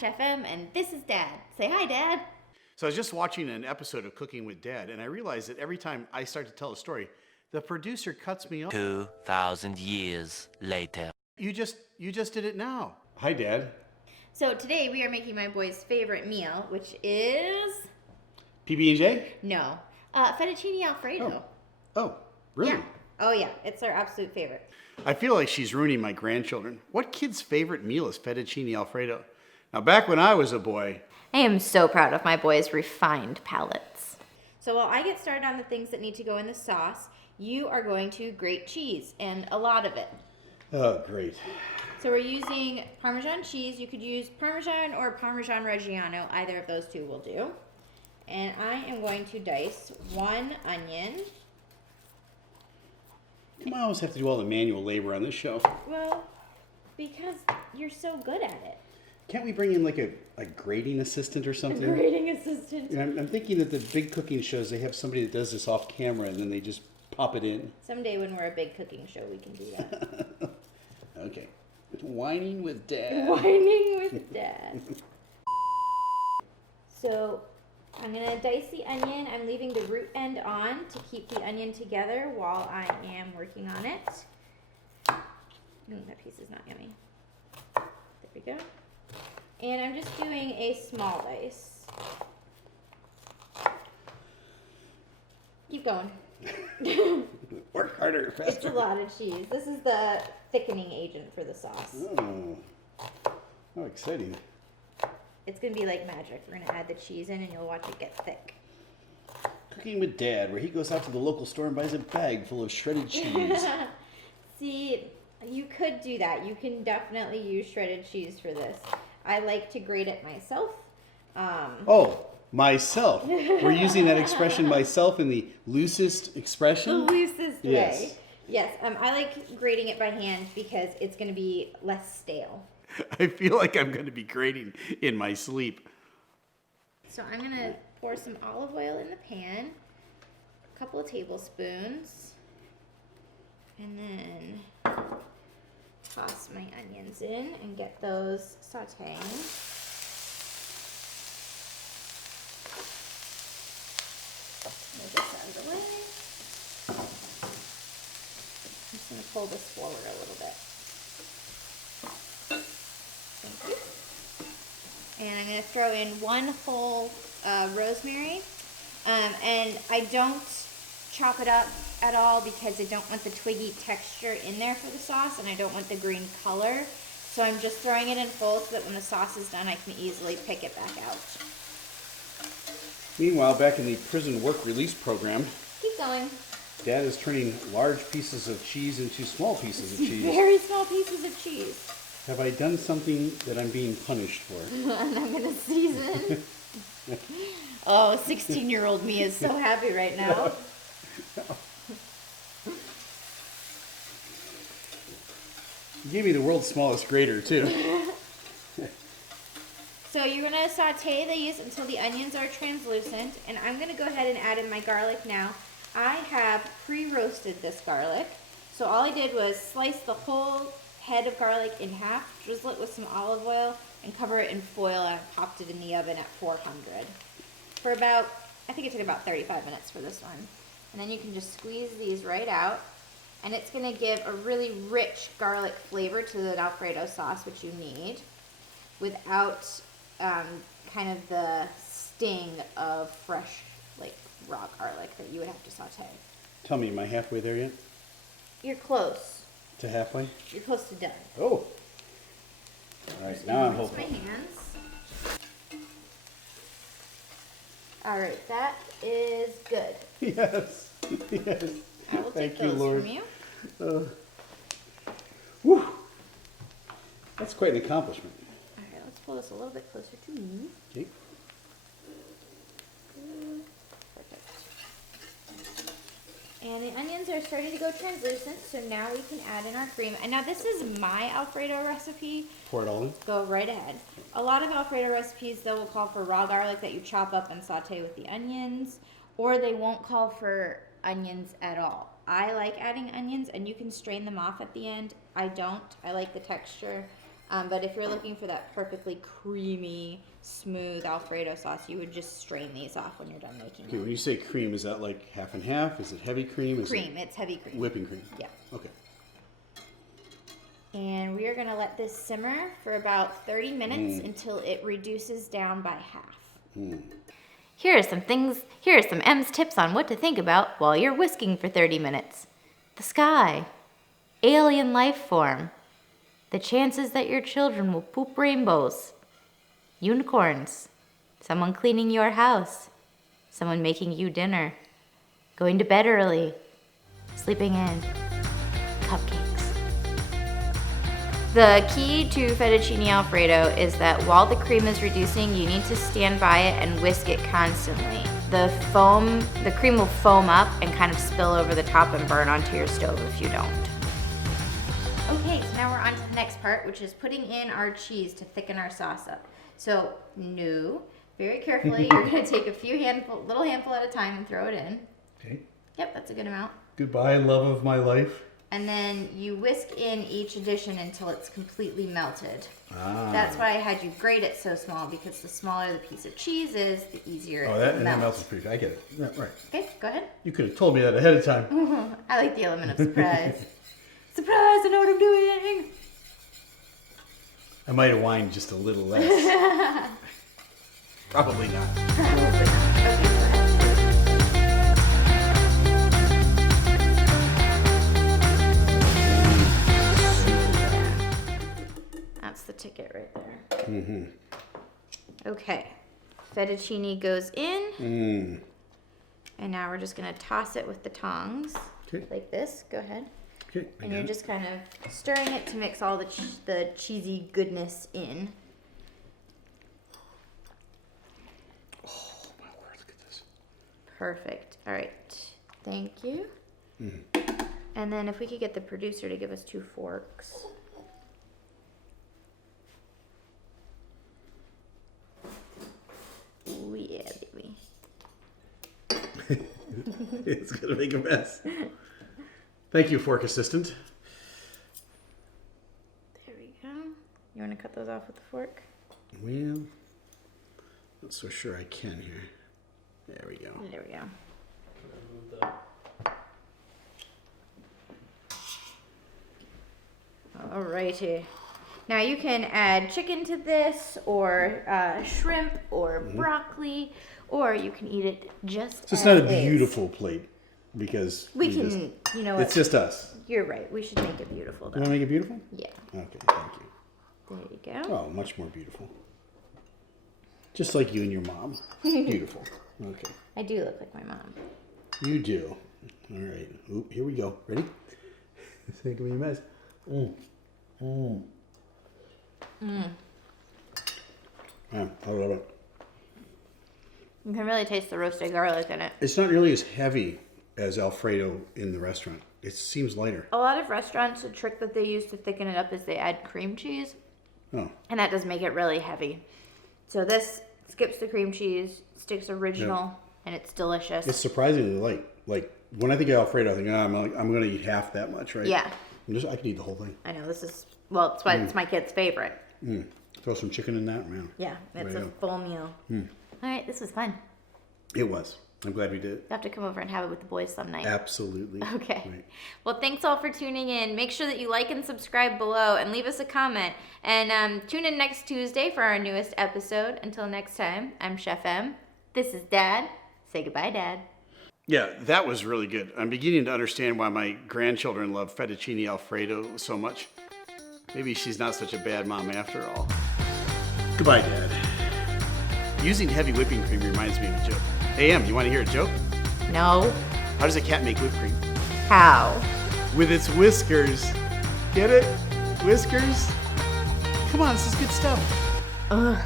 Chef M, and this is Dad. Say hi, Dad. So I was just watching an episode of Cooking with Dad, and I realized that every time I start to tell a story, the producer cuts me off. 2,000 years later. You just did it now. Hi, Dad. So today we are making my boy's favorite meal, which is... PB&J? No. Fettuccine Alfredo. Oh, really? Yeah. Oh, yeah. It's our absolute favorite. I feel like she's ruining my grandchildren. What kid's favorite meal is fettuccine Alfredo? Now, back when I was a boy... I am so proud of my boy's refined palates. So while I get started on the things that need to go in the sauce, you are going to grate cheese, and a lot of it. Oh, great. So we're using Parmesan cheese. You could use Parmesan or Parmesan Reggiano. Either of those two will do. And I am going to dice 1 onion. Come on, I always have to do all the manual labor on this show. Well, because you're so good at it. Can't we bring in like a grading assistant or something? A grading assistant. I'm thinking that the big cooking shows, they have somebody that does this off camera and then they just pop it in. Someday when we're a big cooking show, we can do that. Okay. Whining with Dad. Whining with Dad. So I'm going to dice the onion. I'm leaving the root end on to keep the onion together while I am working on it. That piece is not yummy. There we go. And I'm just doing a small dice. Keep going. Work harder, faster. It's a lot of cheese. This is the thickening agent for the sauce. Oh, how exciting. It's going to be like magic. We're going to add the cheese in and you'll watch it get thick. Cooking with Dad, where he goes out to the local store and buys a bag full of shredded cheese. See, you could do that. You can definitely use shredded cheese for this. I like to grate it myself. Myself. We're using that expression myself in the loosest expression? The loosest Yes. way. Yes, I like grating it by hand because it's going to be less stale. I feel like I'm going to be grating in my sleep. So I'm going to pour some olive oil in the pan, a couple of tablespoons, and then toss my onions in and get those sauteing. Move this out of the way. I'm just going to pull this forward a little bit. Thank you. And I'm going to throw in 1 whole rosemary. And I don't chop it up at all because I don't want the twiggy texture in there for the sauce and I don't want the green color. So I'm just throwing it in full so that when the sauce is done I can easily pick it back out. Meanwhile, back in the prison work release program, Keep going. Dad is turning large pieces of cheese into small pieces of cheese. Very small pieces of cheese. Have I done something that I'm being punished for? And I'm going to season. Oh, 16-year-old me is so happy right now. You gave me the world's smallest grater, too. So you're going to saute these until the onions are translucent, and I'm going to go ahead and add in my garlic now. I have pre-roasted this garlic, so all I did was slice the whole head of garlic in half, drizzle it with some olive oil, and cover it in foil, and I popped it in the oven at 400 for about, I think it took about 35 minutes for this one. And then you can just squeeze these right out, and it's going to give a really rich garlic flavor to the Alfredo sauce, which you need, without kind of the sting of fresh, like, raw garlic that you would have to saute. Tell me, am I halfway there yet? You're close. To halfway? You're close to done. Oh! All right, now I'm Rinse hopeful. my hands. All right, that is good. Yes, yes. I will take Thank you, those Lord. from you. Whew. That's quite an accomplishment. All right, let's pull this a little bit closer to me. Okay. Perfect. And the onions are starting to go translucent, so now we can add in our cream. And now this is my Alfredo recipe. Pour it all in? Go right ahead. A lot of Alfredo recipes, they will call for raw garlic that you chop up and saute with the onions, or they won't call for onions at all. I like adding onions, and you can strain them off at the end. I don't. I like the texture But if you're looking for that perfectly creamy, smooth Alfredo sauce, you would just strain these off when you're done making Okay, it. when you say cream, is that like half and half? Is it heavy cream? Is Cream, it's heavy cream. Whipping cream? Yeah. Okay. And we are going to let this simmer for about 30 minutes until it reduces down by half. Here are some M's tips on what to think about while you're whisking for 30 minutes. The sky, alien life form, the chances that your children will poop rainbows, unicorns, someone cleaning your house, someone making you dinner, going to bed early, sleeping in, cupcakes. The key to fettuccine Alfredo is that while the cream is reducing, you need to stand by it and whisk it constantly. The cream will foam up and kind of spill over the top and burn onto your stove if you don't. Okay, so now we're on to the next part, which is putting in our cheese to thicken our sauce up. So, very carefully, you're gonna take little handful at a time and throw it in. Okay. Yep, that's a good amount. Goodbye, love of my life. And then you whisk in each addition until it's completely melted. Ah. That's why I had you grate it so small, because the smaller the piece of cheese is, the easier it that melts. melts pretty good. I get it. Yeah, right. Okay, go ahead. You could have told me that ahead of time. I like the element of surprise. Surprise, I know what I'm doing. I might have whined just a little less. Probably not. Okay, go ahead. That's the ticket right there. Okay, fettuccine goes in. And now we're just gonna toss it with the tongs. Okay. Like this, go ahead. Okay. And you're just kind of stirring it to mix all the cheesy goodness in. Oh my word! Look at this. Perfect. All right. Thank you. And then if we could get the producer to give us 2 forks. Ooh, yeah, baby. It's gonna make a mess. Thank you, fork assistant. There we go. You want to cut those off with the fork? Well, not so sure I can here. There we go. There we go. Alrighty. Now you can add chicken to this, or shrimp, or broccoli, or you can eat it just So it's as not a is. beautiful plate because We can, you know what? it's just us. You're right. We should make it beautiful, You though. want to make it beautiful? Yeah. Okay, thank you. There you go. Oh, much more beautiful. Just like you and your mom. Beautiful. Okay. I do look like my mom. You do. All right. Oop, here we go. Ready? It's making me a mess. Yeah, I love it. You can really taste the roasted garlic in it. It's not nearly as heavy as Alfredo in the restaurant. It seems lighter. A lot of restaurants, the trick that they use to thicken it up is they add cream cheese, Oh, and that does make it really heavy. So this skips the cream cheese, sticks original, and it's delicious. it's surprisingly light. Like when I think of Alfredo, I think, I'm going to eat half that much, right? Yeah. I could eat the whole thing. I know, this is, well, it's why it's my kid's favorite. Throw some chicken in that, man. Yeah, it's There a you full meal. All right, this was fun. It was. I'm glad we did it. You'll have to come over and have it with the boys some night. Absolutely. Okay. Right. Well, thanks all for tuning in. Make sure that you like and subscribe below and leave us a comment. And tune in next Tuesday for our newest episode. Until next time, I'm Chef M. This is Dad. Say goodbye, Dad. Yeah, that was really good. I'm beginning to understand why my grandchildren love fettuccine Alfredo so much. Maybe she's not such a bad mom after all. Goodbye, Dad. Using heavy whipping cream reminds me of a joke. Hey, Em, you want to hear a joke? No. How does a cat make whipped cream? How? With its whiskers. Get it? Whiskers? Come on, this is good stuff. Ugh.